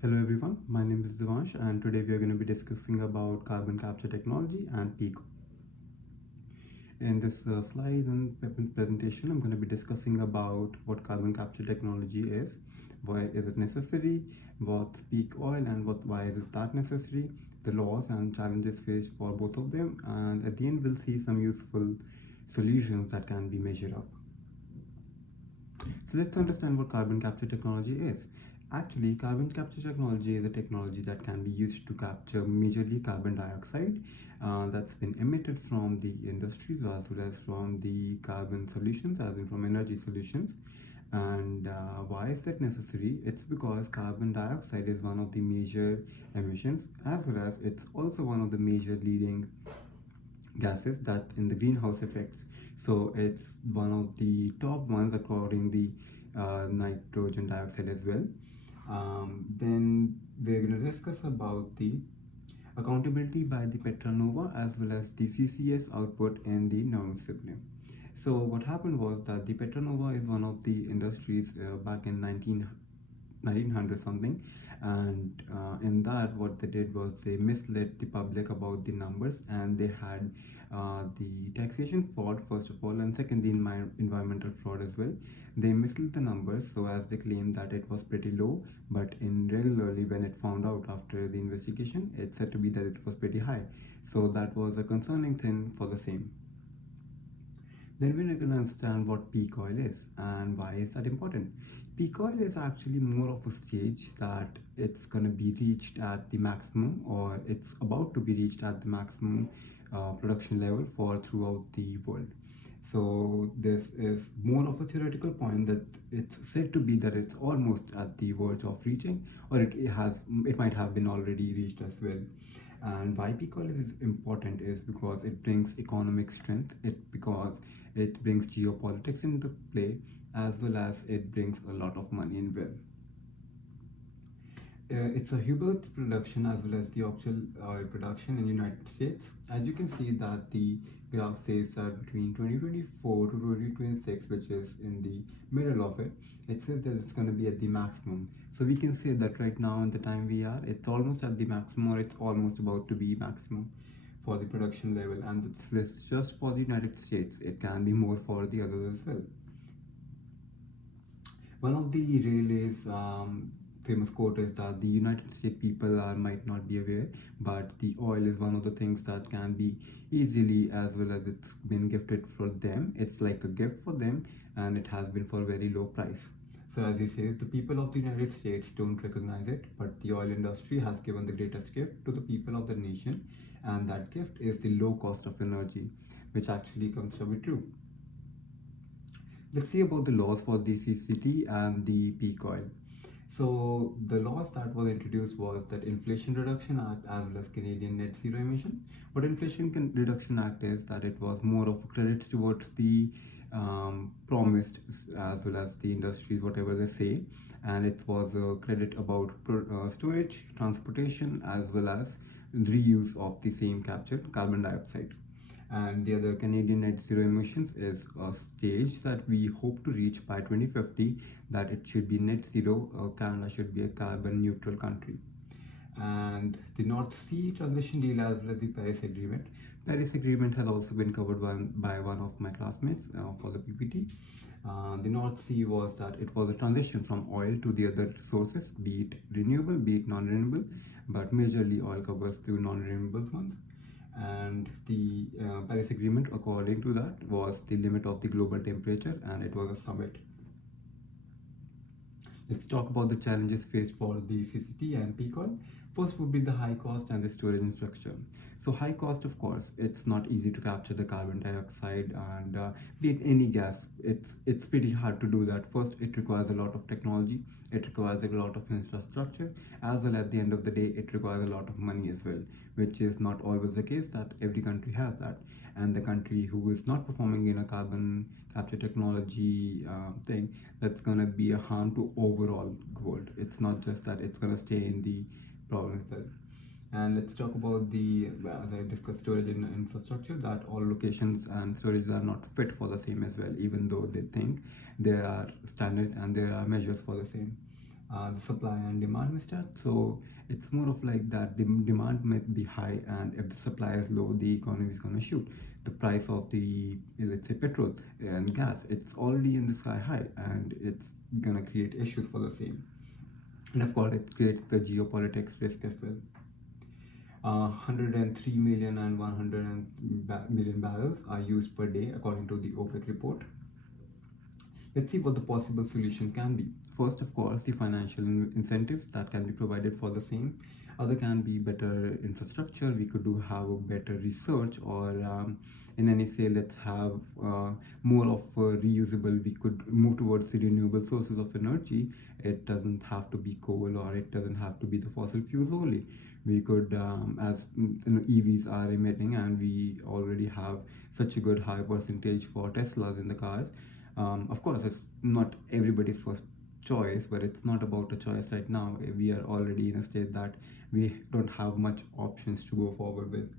Hello everyone, my name is Devansh and today we are going to be discussing about carbon capture technology and peak. In this slide and presentation, I'm going to be discussing about what carbon capture technology is, why is it necessary, what's peak oil and why is that necessary, the laws and challenges faced for both of them, and at the end we'll see some useful solutions that can be measured up. So let's understand what carbon capture technology is. Actually, carbon capture technology is a technology that can be used to capture majorly carbon dioxide that's been emitted from the industries as well as from the carbon solutions, as in from energy solutions. And why is that necessary? It's because carbon dioxide is one of the major emissions, as well as it's also one of the major leading gases that in the greenhouse effects. So it's one of the top ones according the nitrogen dioxide as well. Then we're going to discuss about the accountability by the Petranova as well as the CCS output in the non-discipline. So what happened was that the Petranova is one of the industries back in 1900 something, and in that what they did was they misled the public about the numbers, and they had the taxation fraud first of all, and second the environmental fraud as well. They misled the numbers so as they claimed that it was pretty low, but in regularly when it found out after the investigation, it said to be that it was pretty high. So that was a concerning thing for the same. Then we're going to understand what peak oil is and why is that important. Peak oil is actually more of a stage that it's going to be reached at the maximum, or it's about to be reached at the maximum production level for throughout the world. So this is more of a theoretical point that it's said to be that it's almost at the verge of reaching, or it might have been already reached as well. And why peak oil is important is because it brings economic strength, because it brings geopolitics into play, as well as it brings a lot of money in well. It's a Hubert's production as well as the actual oil production in the United States. As you can see that the graph says that between 2024 to 2026, which is in the middle of it, it says that it's going to be at the maximum. So we can say that right now in the time we are, it's almost at the maximum, or it's almost about to be maximum for the production level, and this is just for the United States. It can be more for the others as well. One of the Rayleigh's famous quote is that the United States people might not be aware, but the oil is one of the things that can be easily, as well as it's been gifted for them. It's like a gift for them, and it has been for a very low price. So as he says, the people of the United States don't recognize it, but the oil industry has given the greatest gift to the people of the nation, and that gift is the low cost of energy, which actually comes to be true. Let's see about the laws for the CCT and the peak oil. So the laws that was introduced was that Inflation Reduction Act as well as Canadian Net Zero Emission. What Inflation Reduction Act is that it was more of a credit towards the promised, as well as the industries, whatever they say, and it was a credit about storage, transportation, as well as reuse of the same captured carbon dioxide. And the other Canadian net zero emissions is a stage that we hope to reach by 2050, that it should be net zero. Canada should be a carbon neutral country. And the North Sea transition deal as well as the Paris Agreement. Paris Agreement has also been covered by one of my classmates for the PPT. The North Sea was that it was a transition from oil to the other sources, be it renewable, be it non-renewable, but majorly oil covers through non-renewable ones. And the Paris Agreement, according to that, was the limit of the global temperature, and it was a summit. Let's talk about the challenges faced for the CCT and peak oil. First would be the high cost and the storage infrastructure. So high cost, of course, it's not easy to capture the carbon dioxide, and be it any gas, it's pretty hard to do that. First, it requires a lot of technology, it requires a lot of infrastructure, as well at the end of the day, it requires a lot of money as well, which is not always the case that every country has that. And the country who is not performing in a carbon capture technology thing, that's gonna be a harm to overall world. It's not just that it's gonna stay in the problem itself. And let's talk about the, as I discussed, storage and infrastructure, that all locations and storages are not fit for the same as well, even though they think there are standards and there are measures for the same. the supply and demand mismatch. So it's more of like that the demand might be high, and if the supply is low, the economy is going to shoot. The price of the, let's say, petrol and gas, it's already in the sky high, and it's going to create issues for the same. And of course, it creates the geopolitics risk as well. 103 million and 100 million barrels are used per day according to the OPEC report. Let's see what the possible solution can be. First, of course, the financial incentives that can be provided for the same. Other can be better infrastructure. We could do have a better research, or in any say, let's have more of reusable. We could move towards the renewable sources of energy. It doesn't have to be coal, or it doesn't have to be the fossil fuels only. We could, as EVs are emitting, and we already have such a good high percentage for Teslas in the cars. Of course, it's not everybody's first choice, but it's not about a choice right now. We are already in a state that we don't have much options to go forward with,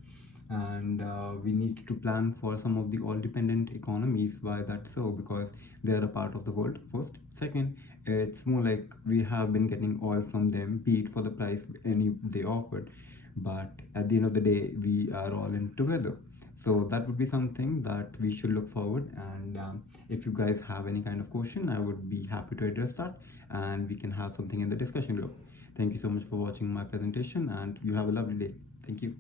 and we need to plan for some of the all-dependent economies. Why that so? Because they are a part of the world. First, second, it's more like we have been getting oil from them, be it for the price any they offered, but at the end of the day, we are all in together. So that would be something that we should look forward. And if you guys have any kind of question, I would be happy to address that, and we can have something in the discussion group. Thank you so much for watching my presentation, and you have a lovely day. Thank you.